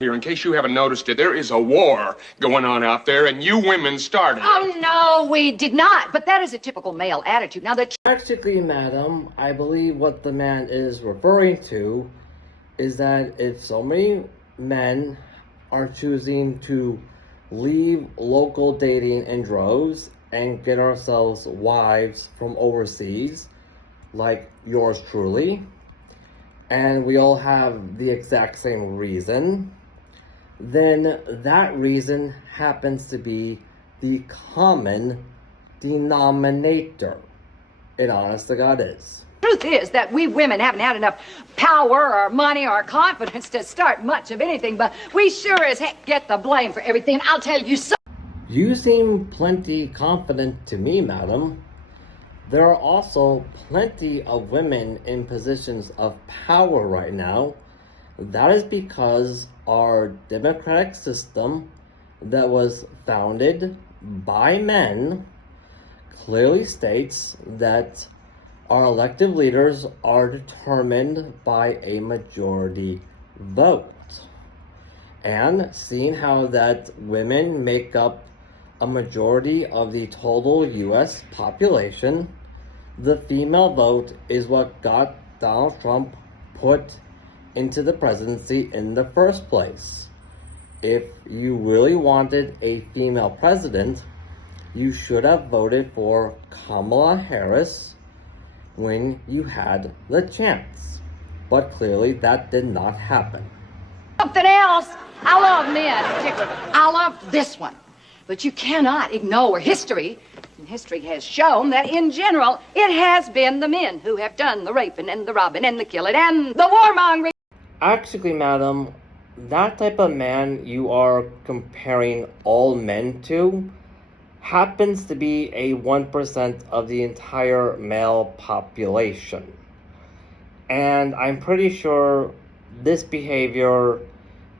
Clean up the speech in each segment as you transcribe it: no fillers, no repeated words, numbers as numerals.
Here, in case you haven't noticed it, there is a war going on out there, and you women started it. Oh, no, we did not. But that is a typical male attitude. Now, Actually, madam, I believe what the man is referring to is that if so many men are choosing to leave local dating in droves and get ourselves wives from overseas, like yours truly, and we all have the exact same reason, then that reason happens to be the common denominator. It honest to God is. truth is that we women haven't had enough power or money or confidence to start much of anything, but we sure as heck get the blame for everything. I'll tell you so. You seem plenty confident to me, madam. There are also plenty of women in positions of power right now. That is because our democratic system that was founded by men clearly states that our elected leaders are determined by a majority vote. And seeing how that women make up a majority of the total U.S. population, the female vote is what got Donald Trump put into the presidency in the first place. If you really wanted a female president, you should have voted for Kamala Harris when you had the chance. But clearly that did not happen. Something else. I love men in particular. I love this one. But you cannot ignore history. And history has shown that in general, it has been the men who have done the raping and the robbing and the killing and the warmongering. Actually, madam, that type of man you are comparing all men to happens to be a 1% of the entire male population. And I'm pretty sure this behavior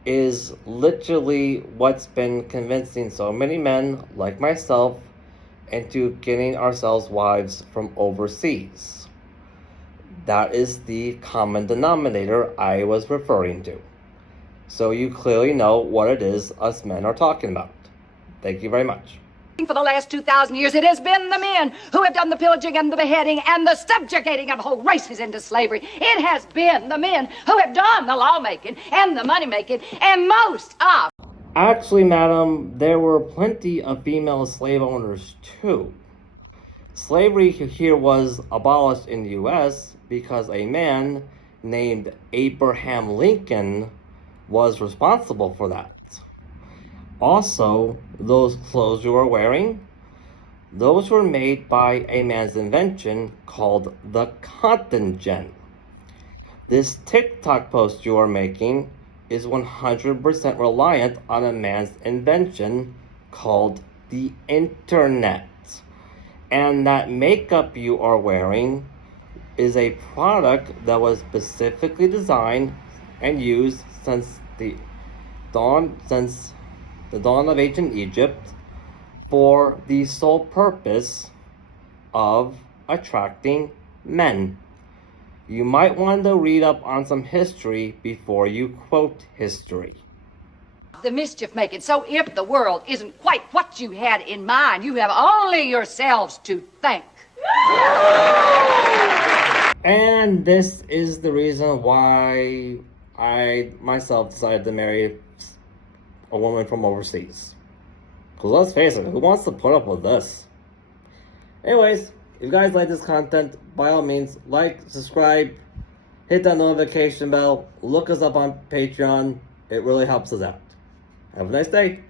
is literally what's been convincing so many men like myself into getting ourselves wives from overseas. That is the common denominator I was referring to. So you clearly know what it is us men are talking about. Thank you very much. For the last 2,000 years, it has been the men who have done the pillaging and the beheading and the subjugating of whole races into slavery. It has been the men who have done the lawmaking and the money-making and most of... Actually, madam, there were plenty of female slave owners too. Slavery here was abolished in the U.S. because a man named Abraham Lincoln was responsible for that. Also, those clothes you are wearing, those were made by a man's invention called the cotton gin. This TikTok post you are making is 100% reliant on a man's invention called the internet. And that makeup you are wearing is a product that was specifically designed and used since the dawn of ancient Egypt for the sole purpose of attracting men. You might want to read up on some history before you quote history. the mischief making. So if the world isn't quite what you had in mind, you have only yourselves to thank. And this is the reason why I myself decided to marry a woman from overseas. Because let's face it, who wants to put up with this? Anyways, if you guys like this content, by all means, like, subscribe, hit that notification bell, look us up on Patreon. It really helps us out. Have a nice day.